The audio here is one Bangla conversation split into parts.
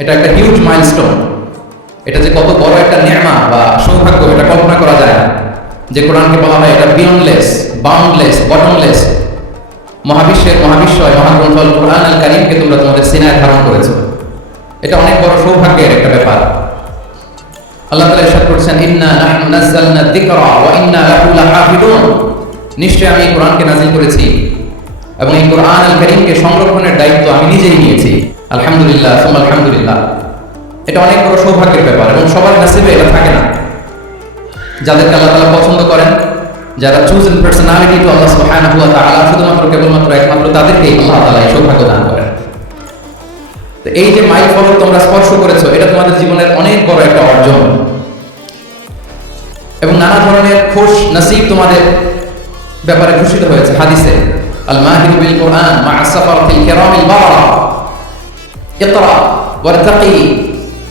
এটা একটা হিউজ মাইলস্টোন এটা যে কত বড় একটা নেমা বা সৌভাগ্য, এটা কল্পনা করা যায় না। যে কোরআনকে বলা হয় এটা বিয়ন্ডলেস বাউন্ডলেস বটমলেস মহাবিশ্বের মহাবিশ্বয়, মহাগ্রন্থ আল কোরআন আল কারিমকে তোমরা তোমাদের সিনায় ধারণ করেছ। এটা অনেক বড় সৌভাগ্যের একটা ব্যাপার। আল্লাহ তাআলা ইরশাদ করছেন, ইন্না নাহনু যিকরা ওয়া ইন্না লাহু লাহাফিদুন। নিশ্চয়ই আমি কোরআনকে নাযিল করেছি এবং এই কোরআন আল কারীমকে সংরক্ষণের দায়িত্ব আমি নিজেই নিয়েছি। আলহামদুলিল্লাহ আলহামদুলিল্লাহ। এটা অনেক বড় সৌভাগ্যের ব্যাপার এবং সবার নসিবে এটা থাকে না। যাদেরকে আল্লাহ তাআলা পছন্দ করেন, যারা চুজেন পার্সোনালিটি টু আল্লাহ সুবহানাহু ওয়া তাআলা, শুধুমাত্র কেবলমাত্র একমাত্র তাদেরকেই আল্লাহ তাআলা এই সৌভাগ্য দান করেন। তো এই যে মাইল ফলক তোমরা স্পর্শ করেছ, এটা তোমাদের জীবনের অনেক বড় একটা অর্জন। এবং নানা ধরনের খুশ নসিব তোমাদের ব্যাপারে ঘোষিত হয়েছে হাদিসে। আল মাহির বিল কোরআন মা সাফারাতিল কিরামিল বারারা اقرا وارتقي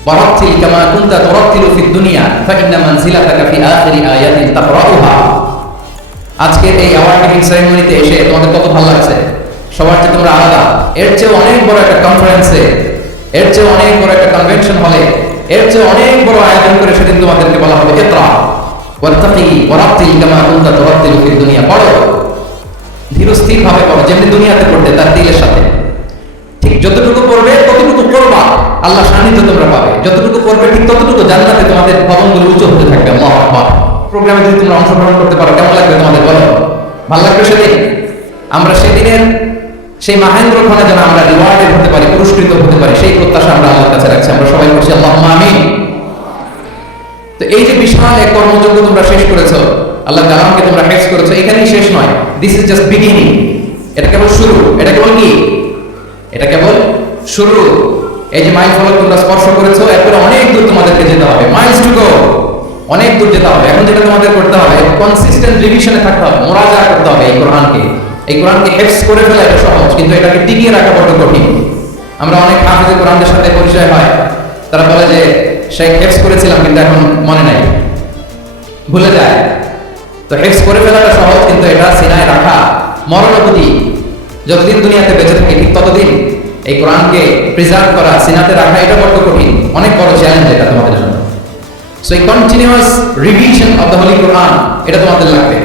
ورتل كما كنت ترتل في الدنيا فإن منزلتك في آخر آيات تقرأها আজকের এই অ্যাওয়ার্ড গিভিং সেরেমনিতে এসে তোমাদের কত ভালো লাগছে সবার চেয়ে তোমরা আলাদা এর চেয়ে অনেক বড় একটা কনফারেন্সে এর চেয়ে অনেক বড় একটা কনভেনশন হলে এর চেয়ে অনেক বড় আয়োজন করে সেদিন তোমাদেরকে বলা হবে ইকরা ওয়াত্তাকি ওয়ারাত্তিল কামা কুনতা তুরাত্তিলু ফিদ দুনিয়া পড়ো ধীর স্থির ভাবে পড়ো যেমনি দুনিয়াতে পড়তে তার দিলের সাথে ঠিক, যতটুকু পড়বে ততটুকু পড়বা আল্লাহ সান্নিধ্য তোমরা পাবে। যতটুকু পড়বে ঠিক ততটুকু জান্নাতে তোমাদের ভবনগুলো উঁচু হতে থাকবে। আল্লাহু প্রোগ্রামে যদি তোমরা অংশগ্রহণ করতে পারো, কেমন লাগবে তোমাদের বলো? ভালো লাগবে সেদিন? আমরা সেদিনের সেই মাহেন্দ্র খানে যেন আমরা রিওয়ার্ডেড হতে পারি, পুরস্কৃত হতে পারি, সেই প্রত্যাশা আমরা আল্লাহর কাছে রাখছি। আমরা সবাই করছি আল্লাহ আমিন। তো এই যে বিশাল এক কর্মযোগ্য তোমরা শেষ করেছ, আল্লাহ কালামকে তোমরা হেফজ করেছ, এখানেই শেষ নয়। দিস ইজ জাস্ট বিগিনিং এটা কেবল শুরু। এটা কেবল কি? এটা কেবল শুরু। এই যে মাইল ফলক তোমরা স্পর্শ করেছ, এরপরে অনেক দূর তোমাদেরকে যেতে হবে। মাইলস টু গো অনেক দূর যেতে হবে। এখন যেটা তোমাদের করতে হবে কনসিস্টেন্ট রিভিশনে থাকতে হবে মোরাজা করতে হবে এই কোরআনকে। এই কোরআনকে হেফজ করে ফেলা এটা সহজ, কিন্তু এটাকে টিকিয়ে রাখা বড় কঠিন। আমরা অনেক হাফেজে কোরআনদের সাথে পরিচয় হয়। তারা বলে যে, শেখ হেফজ করেছিলাম, কিন্তু এখন মনে নাই। ভুলে যায়। তো হেফজ করে ফেলাটা সহজ, কিন্তু এটা সিনায় রাখা মরণবধি যতদিন দুনিয়াতে বেঁচে থাকি, ঠিক ততদিন এই কোরআনকে প্রিজার্ভ করা, সিনাতে রাখা, এটা বড় কঠিন। অনেক বড় চ্যালেঞ্জ এটা তোমাদের জন্য। সো এই continuous revision of the holy Quran এটা তোমাদের লাগবে।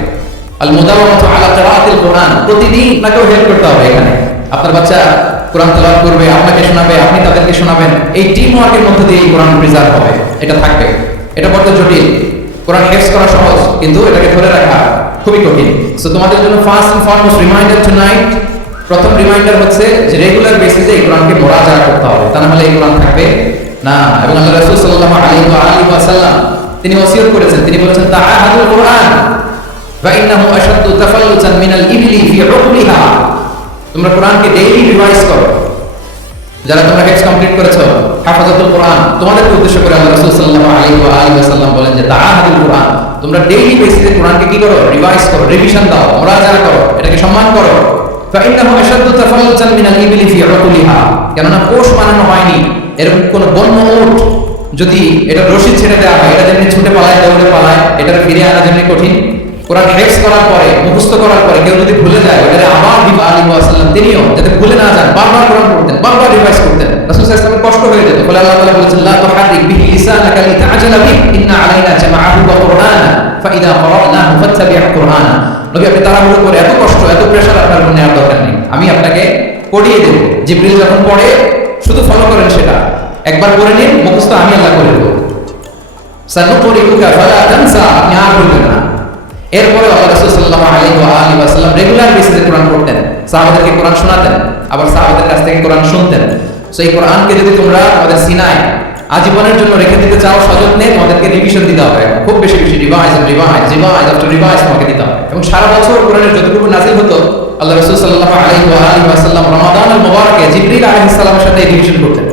আল মুদাওয়ামাতু আলা কিরাআতিল কোরআন প্রতিদিন আপনাকেও হেল্প করতে হবে এখানে। আপনার বাচ্চা কোরআন তেলাওয়াত করবে, আপনাকে শোনাবে, আপনি তাদেরকে শোনাবেন। এই টিম ওয়ার্কের মধ্যে দিয়ে এই কোরআন প্রিজার্ভ হবে, এটা থাকবে। এটা বড় জটিল। কোরআন হেফজ করা সহজ, কিন্তু এটাকে ধরে রাখা খুবই কঠিন। সো তোমাদের জন্য first and foremost reminder tonight প্রথম রিমাইন্ডার হচ্ছে যে রেগুলার বেসিসে এই কোরআনকে মোরাজা করতে হবে। তা না হলে এই কোরআন থাকবে না। এবং আল্লাহ রাসূল সাল্লাল্লাহু আলাইহি ওয়া আলিহি ওয়াসাল্লাম তিনি ওসিয়ত করেছেন। তিনি বলেছেন, তাআহাদুল কোরআন ফা ইন্নাহু আশাদ্দু তাফাল্লুতান মিনাল ইবলি ফি উকলিহা তোমরা কোরআনকে ডেইলি রিভাইজ করো। যারা তোমরা হেফজ কমপ্লিট করেছ, হাফাজাতুল কোরআন তোমাদের উদ্দেশ্য করে আল্লাহ রাসূল সাল্লাল্লাহু আলাইহি ওয়া আলিহি ওয়াসাল্লাম বলেন যে, তাআহাদুল কোরআন। তোমরা ডেইলি বেসিসে কোরআনকে কি করো? রিভাইজ করো রিভিশন দাও মুরাজা করো, এটাকে সম্মান করো। فإنه أشد تفلتا من الإبل في عقلها কেননা কোষ বানানো হয়নি এরকম কোন বন্য উট যদি এটা রশি ছেড়ে দেওয়া হয় এটা যেমনি ছুটে পালায় দৌড়ে পালায় এটা ফিরে আনা যেমনি কঠিন কোরআন হেফজ করার পরে মুখস্থ করার পরে কেউ যদি ভুলে যায় ওটা আবার দিবা আলী ওয়াসাল্লাম তিনিও যাতে ভুলে না যান বারবার কোরআন পড়তেন বারবার রিভাইজ করতেন রাসূল সাল্লাল্লাহু আলাইহি কষ্ট হয়ে যেত ফলে আল্লাহ তাআলা বলেছেন লা তুহারিক বিহি লিসানাকা লিতাআজালা বিহি ইন্না আলাইনা জামাআহু ওয়া কুরআনা আমি আপনাকে পড়িয়ে যখন পড়ে, শুধু ফলো করেন সেটা। একবার করে নিন, মুখস্থ আমি আল্লাহ করে এরপরে রেগুলার বেসিসে কোরআন পড়তেন। সাহাবাদেরকে কোরআন শোনাতেন, আবার সাহাবাদের কাছ থেকে কোরআন শুনতেন। সো এই কোরআনকে যদি তোমরা আমাদের সিনায় আজীবনের জন্য রেখে দিতে চাও সযত্নে, তোমাদেরকে রিভিশন দিতে হবে। খুব বেশি বেশি revise revise revise after revise তোমাকে দিতে হবে। এবং সারা বছর কোরআনের যতটুকু নাজিল হতো, আল্লাহ রাসূল সাল্লাল্লাহু আলাইহি ওয়া আলিহি ওয়াসাল্লাম রমাদানুল মুবারকে জিবরিল আলাইহিস সালামের সাথে রিভিশন করতেন।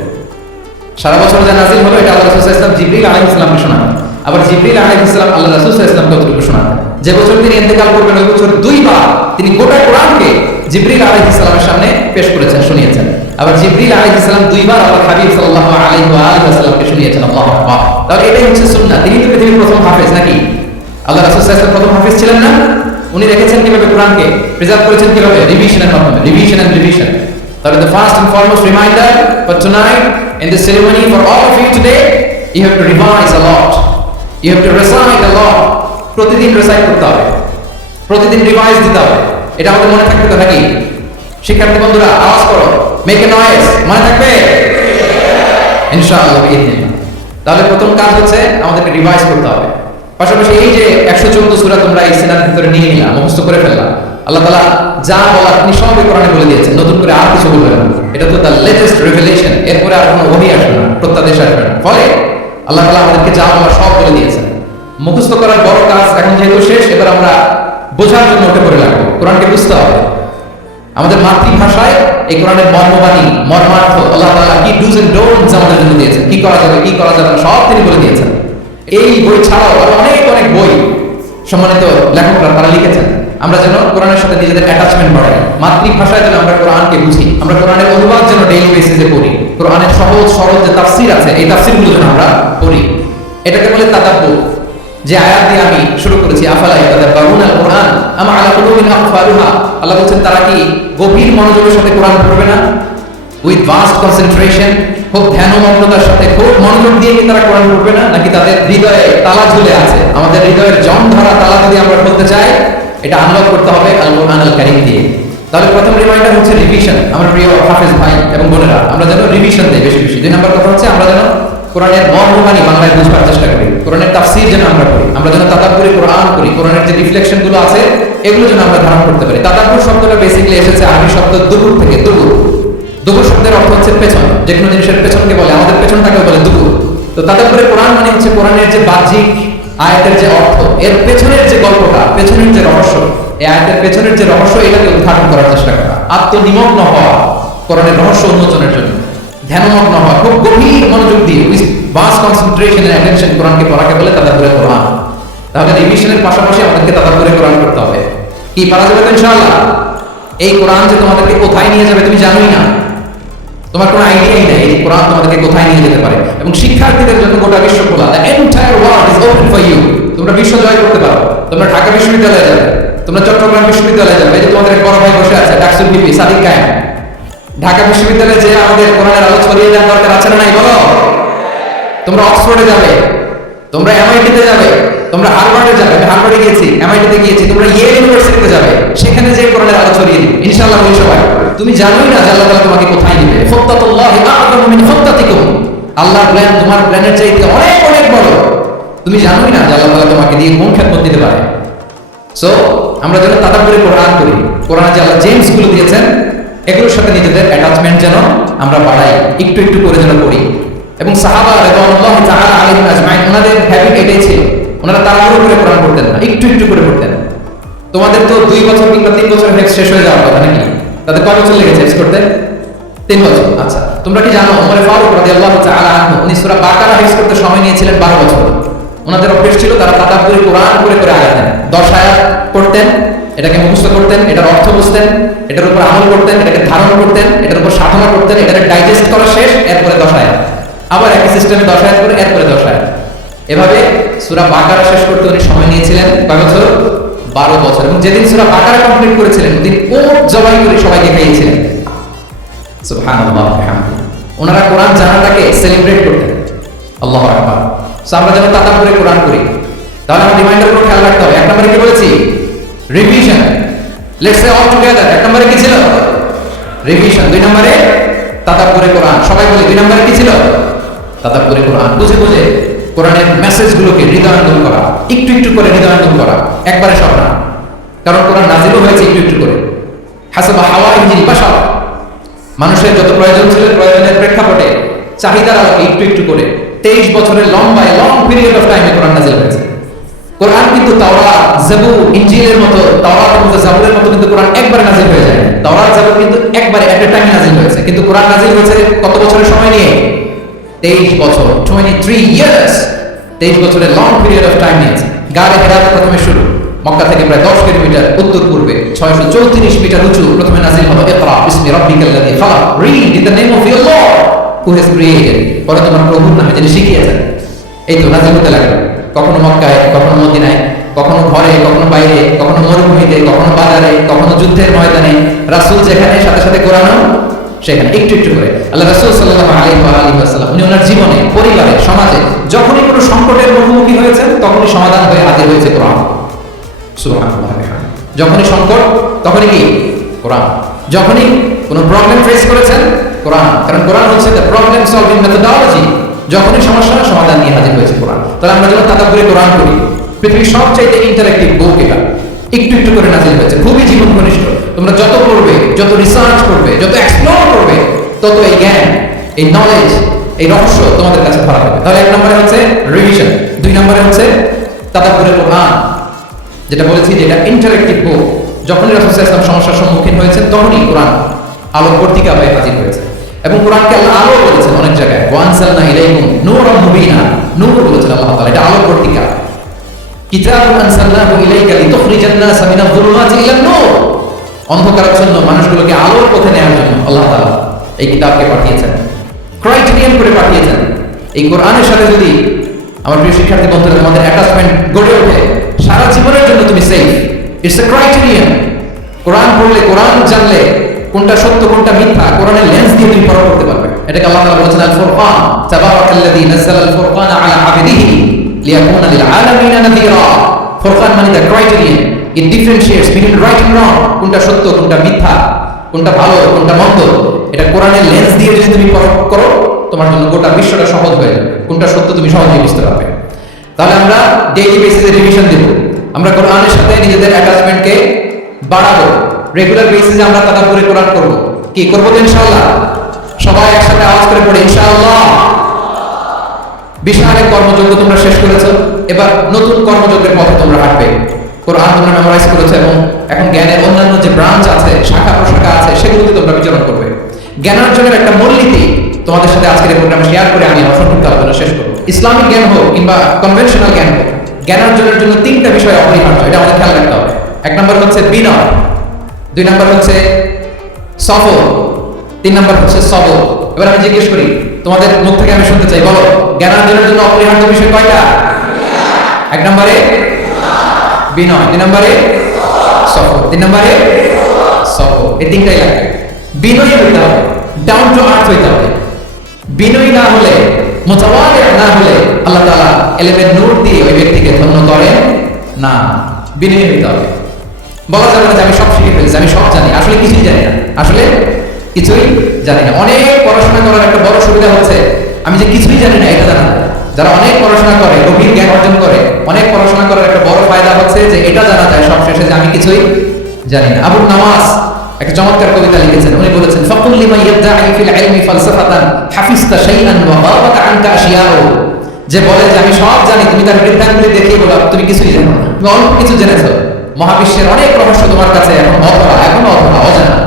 সারা বছর যা নাজিল হলো, এটা আল্লাহ রাসূল সাল্লাল্লাহু জিবরিল আলাইহিস সালামকে শোনাতেন। আবার জিবরিল আলাইহিস সালাম আল্লাহ রাসূল আলাইহি ওয়াসাল্লামকে শোনাতেন। যে বছর তিনি ইন্তেকাল করবেন, ওই বছর দুইবার তিনি গোটা কোরআনকে জিবরিল আলাইহিস সালামের সামনে পেশ করেছেন, শুনিয়েছেন। আবার জিবরিল আলাইহিস সালাম দুইবার আল্লাহ হাবিব সাল্লাল্লাহু আলাইহি ওয়া আলিহি ওয়াসাল্লামকে শুনিয়েছেন আল্লাহু আকবার। তাহলে এটাই হচ্ছে সুন্নাহ। তিনি তো পৃথিবীর প্রথম হাফেজ নাকি? আল্লাহ রাসূল সাল্লাল্লাহু প্রথম হাফেজ ছিলেন না? উনি রেখেছেন কীভাবে কোরআনকে? প্রিজার্ভ করেছেন কীভাবে? রিভিশনের মাধ্যমে রিভিশন এন্ড রিভিশন তাহলে the first and foremost reminder for tonight In this ceremony, for all of you today, you have to revise a lot. You have to recite a lot. প্রতিদিন রিসাইট করতে হবে। প্রতিদিন রিভাইজ দিতে হবে। এটা আমাদের মনে থাকতে হবে নাকি? শিক্ষার্থী বন্ধুরা আওয়াজ করো। মেক এ নয়েজ মনে থাকবে? ইনশাআল্লাহ তাহলে প্রথম কাজ হচ্ছে আমাদেরকে রিভাইজ করতে হবে। পাশাপাশি এই যে একশো চোদ্দ সুরা তোমরা এই সিনার ভিতরে নিয়ে নিলা, মুখস্থ করে ফেললা। আল্লাহ তালা যা বলার তিনি সবই কোরআনে বলে দিয়েছেন, নতুন করে আর কিছু বলবেন না। এটা তো দ্য লেটেস্ট রেভেলেশন এরপরে আর কোনো ওহি আসবে না, প্রত্যাদেশ আসবে না। ফলে আল্লাহ তালা আমাদেরকে যা বলার সব বলে দিয়েছেন। মুখস্থ করার বড় কাজ এখন যেহেতু শেষ, এবার আমরা বোঝার জন্য উঠে পড়ে লাগবো। কোরআনকে বুঝতে হবে। আমাদের মাতৃভাষায় এই কোরআনের মর্মবাণী, মর্মার্থ আল্লাহ তাআলা কি ডুজ এন্ড ডোন্টস আমাদের জন্য দিয়েছেন? কি করা যাবে, কি করা যাবে সব তিনি বলে দিয়েছেন। এই বই ছাড়াও আরও অনেক অনেক বই সম্মানিত লেখকরা তারা লিখেছেন। আমরা যেন কোরআনের সাথে নিজেদের অ্যাটাচমেন্ট বাড়াই। মাতৃভাষায় যেন আমরা কোরআনকে বুঝি, আমরা কোরআনের অনুবাদ যেন ডেইলি বেসিসে পড়ি। কোরআনের সহজ, সরল যে তাফসির আছে, এই তাফসিরগুলো যেন আমরা পড়ি। এটাকে বলে তাদাব্বুর যে আয়াত দিয়ে আমি শুরু করেছি, আফালা ইয়াতাদাব্বারুন আল কোরআন আলা কুলুবিন আল্লাহ বলছেন, তারা কি গভীর মনোযোগের সাথে কোরআন পড়বে না? উইথ ভাস্ট কনসেন্ট্রেশন খুব সাথে খুব মনোযোগ দিয়ে কি তারা কোরআন পড়বে না? নাকি তাদের হৃদয়ে তালা ঝুলে আছে? আমাদের হৃদয়ের জং ধরা তালা যদি আমরা বলতে চাই, এটা আনলক করতে হবে আল কোরআন আল কারীম দিয়ে। তাহলে প্রথম রিমাইন্ডার হচ্ছে রিভিশন আমার প্রিয় হাফেজ ভাই এবং বোনেরা, আমরা যেন রিভিশন দেই বেশি বেশি। দুই নম্বর কথা হচ্ছে, আমরা যেন কোরআনের মর্মবাণী বাংলায় বুঝবার চেষ্টা করি। কোরআনের তাফসীর যেন আমরা করি আমরা যেন তাদাব্বুরি কোরআন করি কোরআনের যে রিফ্লেকশনগুলো আছে, এগুলো যেন আমরা ধারণ করতে পারি। তাদাব্বুর শব্দটা বেসিক্যালি এসেছে আরবি শব্দ দুপুর থেকে দুপুর দুপুর শব্দের অর্থ হচ্ছে পেছন। যে কোনো জিনিসের পেছনকে বলে, আমাদের পেছনটাকে বলে দুপুর তো তাদাব্বুরি কোরআন মানে হচ্ছে কোরআনের যে বাহ্যিক আয়াতের যে অর্থ। এর পেছনের যে গল্পটা, পেছনের যে রহস্য, এই আয়াতের পেছনের যে রহস্য এটাকে উদ্ঘাটন করার চেষ্টা করা। আত্মনিমগ্ন হওয়া কোরআনের রহস্য উন্মোচনের জন্য। ধ্যানমগ্ন হওয়া, খুব গভীর মনোযোগ দিয়ে ভাস কনসেন্ট্রেশন অ্যাটেনশন কোরআনকে পড়াকে বলে তাদের করে কোরআন। তাহলে রিভিশনের পাশাপাশি আমাদেরকে তাদের করে কোরআন করতে হবে। কি, পারা যাবে ইনশাআল্লাহ? এই কোরআন যে তোমাদেরকে কোথায় নিয়ে যাবে তুমি জানোই না। তোমার কোনো আইডিয়াই নেই এই কোরআন তোমাদেরকে কোথায় নিয়ে যেতে পারে। এবং শিক্ষার্থীদের জন্য গোটা বিশ্ব খোলা। The entire world is open for you তোমরা বিশ্ব জয় করতে পারো। তোমরা ঢাকা বিশ্ববিদ্যালয়ে যাবে। তোমরা চট্টগ্রাম বিশ্ববিদ্যালয়ে যাবে। এই যে তোমাদের বড় ভাই বসে আছে ডাকসুল বিপি, সাদিক কায়েম। ঢাকা বিশ্ববিদ্যালয়ে যে আমাদের কোরআনের আলো ছড়িয়ে দেওয়ার দরকার আছে না নাই, বলো? তোমরা অক্সফোর্ডে যাবে, তোমরা এমআইটিতে যাবে, তোমরা হার্ভার্ডে যাবে হার্ভার্ডে গিয়েছি এমআইটিতে গিয়েছি, তোমরা ইয়েল ইউনিভার্সিটিতে যাবে, সেখানে যে কোরআনের আলো ছড়িয়ে দিবে। ইনশাআল্লাহ বলি সবাই, তুমি জানোই না যে আল্লাহ তাআলা তোমাকে কোথায় নিবে খত্তাতুল্লাহি আ'লামু মিন খত্তাতিকুম আল্লাহর প্ল্যান তোমার প্ল্যানের চাইতে অনেক অনেক বড়। তুমি জানোই না যে আল্লাহ তাআলা তোমাকে দিয়ে কোন খেদমত দিতে পারে। সো আমরা যেন তাদাব্বুরে কোরআন করি কোরআনে যে আল্লাহ জেমসগুলো দিয়েছেন এগুলোর সাথে নিজেদের অ্যাটাচমেন্ট যেন আমরা বাড়াই, একটু একটু করে যেন করি। এবং ওনাদের হ্যাবিট এটাই ছিল, ওনারা তাড়াহুড়ো করে কোরআন পড়তেন না, একটু একটু করে পড়তেন। তোমাদের তো দুই বছর কিংবা তিন বছর হেফজ শেষ হয়ে যাওয়ার কথা নাকি? তাদের কয় বছর লেগেছে হেফজ করতে? তিন বছর আচ্ছা। তোমরা কি জানো ওমর ফারুক রাদিয়াল্লাহু তাআলা আনহু, উনি সূরা বাকারা হেফজ করতে সময় নিয়েছিলেন 12 বছর। ওনাদের অভ্যেস ছিল তারা তাদাব্বুরি কোরআন করে করে আয়াতেন 10 আয়াত পড়তেন এটাকে মুখস্থ করতেন, এটার অর্থ বুঝতেন, এটার উপর আমল করতেন, এটাকে ধারণ করতেন, এটার উপর সাধনা করতেন, এটাকে ডাইজেস্ট করা শেষ, এরপরে দশ আয়াত। আবার একই সিস্টেমে দশ আয়াত করে এরপরে দশ আয়াত। এভাবে সুরা বাকারা শেষ করতে উনি সময় নিয়েছিলেন কয় বছর বারো বছর। এবং যেদিন সুরা বাকারা কমপ্লিট করেছিলেন, ওদিন কোট জবাই করে সবাইকে খাইয়েছিলেন। ওনারা কোরআন জানাটাকে সেলিব্রেট করতেন। আল্লাহ আমরা যেন তাতা করে কোরআন করি তাহলে আমার রিমাইন্ডারগুলো খেয়াল রাখতে হবে। এক নম্বরে কি বলেছি? Revision let's say all together এক নম্বরে কি ছিল? রিভিশন দুই নম্বরে তাতাব্বুরে কোরআন। সবাই বলে, দুই নম্বরে কি ছিল? তাতাব্বুরে কোরআন। বুঝে বুঝে কোরআনের মেসেজগুলোকে হৃদয়ঙ্গম করা, একটু একটু করে হৃদয়ঙ্গম করা, একবারে সব না। কারণ কোরআন নাজিলও হয়েছে একটু একটু করে। হাসাবা হাওয়া ইঞ্জিন বাসা মানুষের যত প্রয়োজন ছিল, প্রয়োজনের প্রেক্ষাপটে চাহিদার আলোকে একটু একটু করে। তেইশ বছরের লম্বায় লং পিরিয়ড অফ টাইমে কোরআন নাজিল হয়েছে। কোরআন কিন্তু তাওরাত, জাবুর ইনজিলের মতো তাওরাত এবং জাবুরের মতো কিন্তু কোরআন একবারে নাজিল হয়ে যায়। তাওরাত, জাবুর কিন্তু একবারে এট এ টাইম নাজিল হয়েছে। কিন্তু কোরআন নাজিল হয়েছে কত বছরের সময় নিয়ে? তেইশ বছর। টোয়েন্টি থ্রি ইয়ার্স তেইশ বছরের লং পিরিয়ড অফ টাইম নিয়েছে। গাড়ি হেরাত প্রথমে শুরু। মক্কা থেকে প্রায় দশ কিলোমিটার উত্তর পূর্বে। ছয়শো চৌত্রিশ মিটার উঁচু প্রথমে নাজিল হলো ইকরা, বিসমি রাব্বিকাল্লাযী খালাক। Read in the name of your lord who has created পরে তোমার প্রভুর নামে যিনি শিখিয়েছেন। এই তো নাজিল হতে লাগল। কখনো মক্কায়, কখনো মদিনায়, কখনো ঘরে, কখনো বাইরে, কখনো মরুভূমিতে, কখনো বাজারে, কখনো যুদ্ধের ময়দানে। রাসূল যেখানে, সাথে সাথে কোরআনও সেখানে, একটু একটু করে। আল্লাহ রাসূল ওয়া আলিহি ওয়াসাল্লাম, উনি ওনার জীবনে, পরিবারে, সমাজে, যখনই কোনো সংকটের মুখোমুখি হয়েছেন, তখনই সমাধান হয়ে হাজির হয়েছে কোরআন। যখনই সংকট, তখনই কি? কোরআন। যখনই কোনো প্রবলেম ফেস করেছেন, কোরআন। কারণ কোরআন হচ্ছে প্রবলেম সলভিং মেথডোলজি যখনই সমস্যা সমাধান নিয়ে হাজির হয়েছে কোরআন। তাহলে আমরা যখন তাদাব্বুরে কোরআন করি পৃথিবীর সবচাইতে ইন্টারেক্টিভ বুক এটা। একটু একটু করে নাজিল হয়েছে, খুবই জীবন ঘনিষ্ঠ তোমরা যত পড়বে, যত রিসার্চ করবে, যত এক্সপ্লোর করবে, তত এই জ্ঞান, এই নলেজ এই রহস্য তোমাদের কাছে ধরা হবে। তাহলে এক নম্বরে হচ্ছে রিভিশন দুই নম্বরে হচ্ছে তাদাব্বুরে কোরআন। যেটা বলেছি যে এটা ইন্টারেক্টিভ বুক যখনই রাসূল আলাইহি সমস্যার সম্মুখীন হয়েছে তখনই কোরআন আলোক পত্রিকা হয়ে হাজির হয়েছে। এবং কোরআনকে আল্লাহ আলো বলেছেন অনেক জায়গায়। ওয়ানসালনা ইলাইকুম নূরাম মুবিনা। নূর বলেছেন আল্লাহ তাআলা, এটা আলোক পত্রিকা কিতাবুন আনসালনাহু ইলাইকা লিতুখরিজান নাসা মিনাল যুলুমাতি ইলান নূর। অন্ধকারাচ্ছন্ন মানুষগুলোকে আলোর পথে নেওয়ার জন্য আল্লাহ তাআলা এই কিতাবকে পাঠিয়েছেন। ক্রাইটেরিয়ান করে পাঠিয়েছেন। এই কোরআনের সাথে যদি আমার প্রিয় শিক্ষার্থী বন্ধুরা, তোমাদের অ্যাটাচমেন্ট গড়ে ওঠে, সারা জীবনের জন্য তুমি safe it's a criterion Quran পড়লে কোরআন জানলে কোনটা সত্য, কোনটা মিথ্যা, কোরআনের লেন্স দিয়ে তুমি এটাকে আল্লাহ তাআলা বলেছেন আল ফুরকান তাবারাকাল্লাযী নাযালা আল ফুরকানা আলা আবদিহি লিয়াকুনা লিল আলামিনা নাযীরা। ফুরকান মানে the criterion it differentiates between right and wrong কোনটা সত্য, কোনটা মিথ্যা, কোনটা ভালো, কোনটা মন্দ। এটা কোরআনের লেন্স দিয়ে যদি তুমি পরখ করো, তোমার জন্য গোটা বিশ্বটা সহজ হয়ে যাবে। কোনটা সত্য, তুমি সহজেই বুঝতে পারবে। তাহলে আমরা ডেইলি বেসিসে রিভিশন দেব। আমরা কোরআনের সাথে নিজেদের অ্যাটাচমেন্টকে বাড়াবো। রেগুলার বেসিসে আমরা তাদাব্বুরে কোরআন করব। কি, করব তো ইনশাআল্লাহ? সবাই একসাথে আওয়াজ করে পড়ে, ইনশাআল্লাহ। বিশাল এক কর্মযজ্ঞ তোমরা শেষ করেছ। এবার নতুন কর্মযজ্ঞের পথে তোমরা হাঁটবে। কোরআন তোমরা মেমোরাইজ করেছ এবং এখন জ্ঞানের অন্যান্য যে ব্রাঞ্চ আছে, শাখা প্রশাখা আছে, সেগুলোতে তোমরা বিচরণ করবে। জ্ঞানার্জনের একটা মূলনীতি তোমাদের সাথে আজকের প্রোগ্রামে শেয়ার করে আমি আমার সংক্ষিপ্ত আলোচনা শেষ করব। ইসলামিক জ্ঞান হোক কিংবা কনভেনশনাল জ্ঞান হোক, জ্ঞানার্জনের জন্য তিনটা বিষয় অপরিহার্য, এটা আমাদের খেয়াল রাখতে হবে। এক নম্বর হচ্ছে বিনয়, দুই নম্বর হচ্ছে সফর তিন নম্বর হচ্ছে সবর এবার আমি জিজ্ঞেস করি, তোমাদের মুখ থেকে আমি শুনতে চাই, বলো জ্ঞানার্জনের জন্য অপরিহার্য বিষয় কয়টা? এক নম্বরে বিনয় দুই নম্বরে সফর তিন নম্বরে সফর এই তিনটাই লাগবে বিনয়ী হইতে হবে ডাউন টু আর্থ হইতে হবে। বিনয়ী না হলে মোতাবাদ না হলে আল্লাহ তাআলা এলেমের নূর দিয়ে ওই ব্যক্তিকে ধন্য করেন না। বিনয়ী হইতে হবে। বলা যাবে না যে আমি সব শিখে ফেলেছি, আমি সব জানি, আসলে কিছুই জানি না। আসলে কিছুই জানি না। অনেক পড়াশোনা করার একটা বড় সুবিধা হচ্ছে, আমি যে কিছুই জানি না, এটা জানা যারা অনেক পড়াশোনা করে, গভীর জ্ঞান অর্জন করে, অনেক পড়াশোনা করার একটা বড় ফায়দা হচ্ছে যে এটা জানা যায় সব শেষে যে আমি কিছুই জানি না। আবুল নামাজ একটা চমৎকার কবিতা লিখেছেন। উনি বলেছেন লিমা ফালসাফাতান শাইআন ওয়া আনকা যে বলে যে, আমি সব জানি, তুমি তার বৃদ্ধাঙ্গুলি দেখিয়ে বলো তুমি কিছুই জানো তুমি অল্প কিছু জেনেছো। মহাবিশ্বের অনেক রহস্য তোমার কাছে এখন অধরা, এখন অজানা।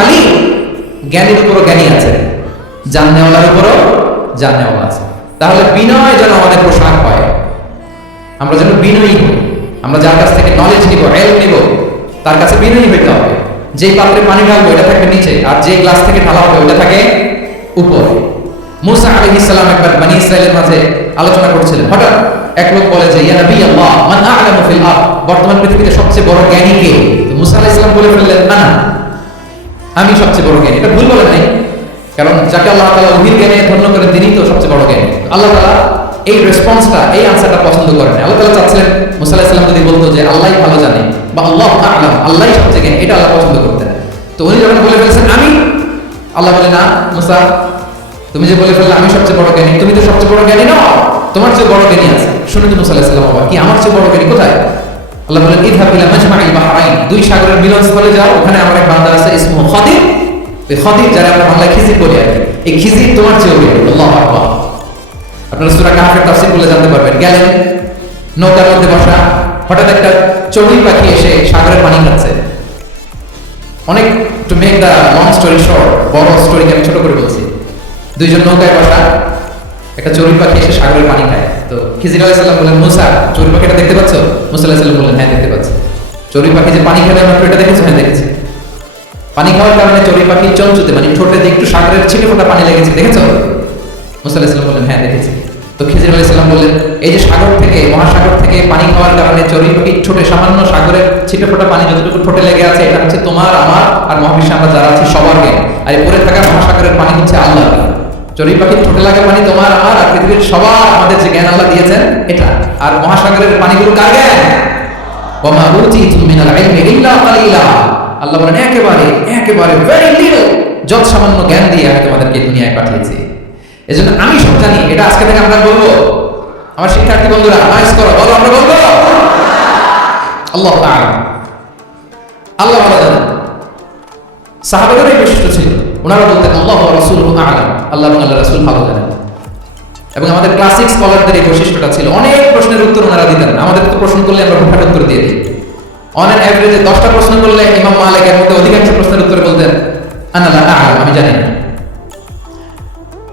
আলীম। জ্ঞানীর উপরও জ্ঞানী আছে। জাননেওয়ালার উপরও জাননেওয়ালা আছে। তাহলে বিনয় যেন আমাদের পোশাক হয় আমরা যেন বিনয়ী আমরা যার কাছ থেকে নলেজ নিব এলম নিব, তার কাছে বিনয়ী হইতে হবে। যেই পাত্রে পানি ঢালবো এটা থাকবে নিচে। আর যে গ্লাস থেকে ঢালা হবে ওটা থাকে উপর। মুসা আলাইহিস সালাম একবার বনি ইসরাইলের মাঝে আলোচনা করছিলেন। হঠাৎ এক লোক বলে যে, ইয়া নবী আল্লাহ, মান আ'লামু ফিল আরদ? বর্তমান পৃথিবীতে সবচেয়ে বড় জ্ঞানী কে? মুসা আলাইহিস সালাম বলে ফেললেন, না না, আমি সবচেয়ে বড় জ্ঞানী। এটা ভুল বলেন নাই, কারণ যাকে আল্লাহ তাআলা অভির জ্ঞানে ধন্য করেন তিনিই তো সবচেয়ে বড় জ্ঞানী। আল্লাহ তাআলা এই রেসপন্সটা এই আনসারটা পছন্দ করেন আল্লাহ তাআলা চাচ্ছিলেন, মুসা আলাইহিস সালাম যদি বলতো যে আল্লাহই ভালো জানে বা আল্লাহ আ'লাম, আল্লাহই সবচেয়ে জ্ঞানী, এটা আল্লাহ পছন্দ করতেন। তো উনি যখন বলে ফেলছেন, আমি? আল্লাহ বলে, না, মুসা, তুমি যে বলে ফেললে, আমি সবচেয়ে বড় জ্ঞানী, তুমি তো সবচেয়ে বড় জ্ঞানী নও, তোমার চেয়ে বড় জ্ঞানী আছে। শুনে তো মুসা সালাম কি, আমার চেয়ে বড় জ্ঞানী কোথায়? আল্লাহ বলেন ইযহাব ইলা মাজমা'il বাহরাইন। দুই সাগরের মিলনস্থলে যাও, ওখানে আমার এক বান্দা আছে, ইসমু খাদির। খাদির যারা আমরা খিজির বলি আর এই খিজির তোমার চেয়ে আকবার। আপনারা সূরা তাফসীর বলে জানতে পারবেন। গেলেন, নৌকার মধ্যে বসা, হঠাৎ একটা চড়ুই পাখি এসে সাগরের পানি খাচ্ছে। অনেক to make the long story short বড় স্টোরিকে আমি ছোট করে বলছি। দুইজন নৌকায় বসা, একটা চড়ুই পাখি এসে সাগরের পানি খায়। খিজির আলাইসাল্লাম বললেন, মুসা, চড়ুই পাখিটা দেখতে পাচ্ছ? মুসা আলাইসাল্লাম বললেন হ্যাঁ দেখতে পাচ্ছি। চড়ুই পাখি যে পানি খেলে মাত্র এটা দেখেছ? হ্যাঁ দেখেছি। পানি খাওয়ার কারণে চড়ুই পাখি চঞ্চুতে মানে ঠোঁটে যে একটু সাগরের ছিটে ফোটা পানি লেগেছে, দেখেছ? মুসা আলাইসাল্লাম বললেন হ্যাঁ দেখেছি। তো খিজির আলাইহিস সালাম বললেন, এই যে সাগর থেকে, মহাসাগর থেকে পানি খাওয়ার কারণে চড়ুই পাখি ঠোঁটে সামান্য সাগরের ছিটে ফোটা পানি যতটুকু ঠোঁটে লেগে আছে, এটা হচ্ছে তোমার, আমার আর মহাবিশ্বে আমরা যারা আছি সবার জ্ঞান। আর পরে থাকা মহাসাগরের পানি হচ্ছে আল্লাহ চড়ুই পাখির ঠোঁটে লাগা পানি তোমার আমার, আর পৃথিবীর সবার আমাদের যে জ্ঞান আল্লাহ দিয়েছেন, এটা। আর মহাসাগরের পানিগুলো কার জ্ঞান? ওমা উতিতু মিনাল ইলমি ইল্লা কালিলা। আল্লাহ বলেন, একেবারে একেবারে ভেরি লিটল যত সামান্য জ্ঞান দিয়ে আমি তোমাদেরকে দুনিয়ায় পাঠিয়েছি। এজন্য আমি সব জানি, এটা আজকে থেকে আমরা বলব। আমার শিক্ষার্থী বন্ধুরা নয়েস করো, বলো, আমরা বলব? আল্লাহ আল্লাহ ভালো জানেন সাহাবাদের এই বৈশিষ্ট্য ছিল। ওনারা বলতেন, আল্লাহ রাসূল আলাম। আল্লাহ এবং আল্লাহ রাসূল ভালো জানেন। এবং আমাদের ক্লাসিক স্কলারদের এই বৈশিষ্ট্যটা ছিল, অনেক প্রশ্নের উত্তর ওনারা দিতেন আমাদের তো প্রশ্ন করলে আমরা হুটহাট উত্তর দিয়ে দিই। অন অ্যান অ্যাভারেজে দশটা প্রশ্ন করলে ইমাম মালিক এর মধ্যে অধিকাংশ প্রশ্নের উত্তর বলতেন আনালা আলাম, আমি জানি না।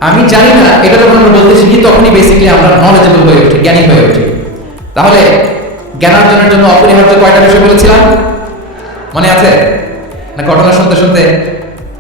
আমি জানি না, এটা যখন আমরা বলতে শিখি, তখনই বেসিক্যালি আমরা নলেজেবল হয়ে উঠি, জ্ঞানী হয়ে উঠি। তাহলে জ্ঞানার্জনের জন্য অপরিহার্য কয়টা বিষয় বলেছিলাম? মনে আছে? না ঘটনা শুনতে শুনতে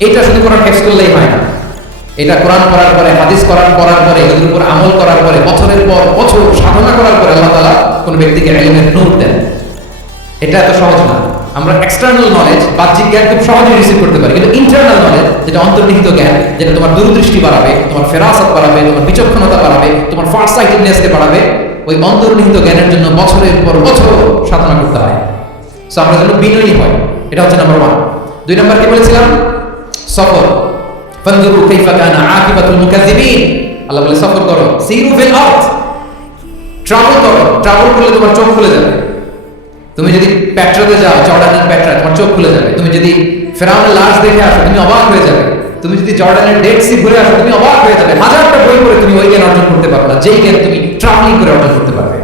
এটা শুধু কোরআন হেফস করলেই হয় না। এটা কোরআন করার পরে, হাদিস কোরআন করার পরে, এগুলোর উপর আমল করার পরে, বছরের পর বছর সাধনা করার পরে আল্লাহ তাআলা কোন ব্যক্তিকে ইলমের নূর দেন। এটা এত সহজ না। আমরা এক্সটার্নাল নলেজ বাহ্যিক জ্ঞান খুব সহজে রিসিভ করতে পারি। কিন্তু ইন্টারনাল নলেজ যেটা অন্তর্নিহিত জ্ঞান, যেটা তোমার দূরদৃষ্টি বাড়াবে, তোমার ফেরাসত বাড়াবে, তোমার বিচক্ষণতা বাড়াবে, তোমার ফার্স্ট সাইটেডনেসকে বাড়াবে, ওই অন্তর্নিহিত জ্ঞানের জন্য বছরের পর বছর সাধনা করতে হয়। সো আমরা যেন বিনয়ী হয়। এটা হচ্ছে নাম্বার ওয়ান দুই নাম্বার কি বলেছিলাম? সফর ফানজুরু কাইফা কানা আকিবাতুল মুকাজ্জিবিন আল্লাহ বলে, সফর করো। সিরু ফিল আরদ। ট্রাভেল করো। ট্রাভেল করলে তোমার চোখ খুলে যাবে। তুমি যদি পেট্রাতে যাও, জর্ডানের পেট্রা, তোমার চোখ খুলে যাবে। তুমি যদি ফেরাউনের লাশ দেখে আসো, তুমি অবাক হয়ে যাবে। তুমি যদি জর্ডানের ডেড সি ঘুরে আসো, তুমি অবাক হয়ে যাবে। হাজারটা বই পড়ে তুমি ওই জ্ঞান অর্জন করতে পারবে না। যেই জ্ঞান তুমি ট্রাভেলিং করে অর্জন করতে পারবে।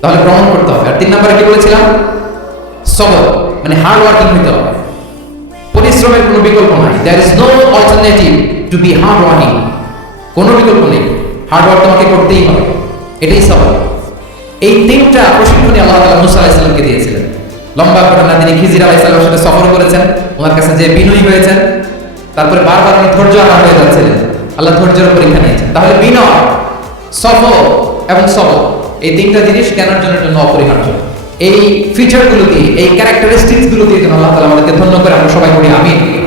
তাহলে ভ্রমণ করতে হবে। আর তিন নম্বরে কি বলেছিলাম? সবর মানে হার্ড ওয়ার্কিং হতে হবে। পরিশ্রমের কোনো বিকল্প নাই। There is no alternative to be hard working কোনো বিকল্প নেই। হার্ড ওয়ার্ক তোমাকে করতেই হবে। এটাই সবর এই তিনটা প্রশিক্ষণই আল্লাহ তাআলা মুসা আলাইহিস সালামকে দিয়েছিলেন। লম্বা ঘটনা, তিনি খিজির আলাইহিস সালামের সাথে সফর করেছেন। ওনার কাছে যে বিনয়ী হয়েছেন তারপরে বারবার উনি ধৈর্য হারা হয়ে যাচ্ছিলেন। আল্লাহ ধৈর্যের পরীক্ষা নিয়েছেন। তাহলে বিনয় সফর এবং সবর এই তিনটা জিনিস কেনার অর্জনের জন্য অপরিহার্য? এই ফিচারগুলো দিয়ে এই ক্যারেক্টারিস্টিক্সগুলো দিয়ে যেন আল্লাহ তালা আমাদেরকে ধন্য করে, আমরা সবাই করি আমিন।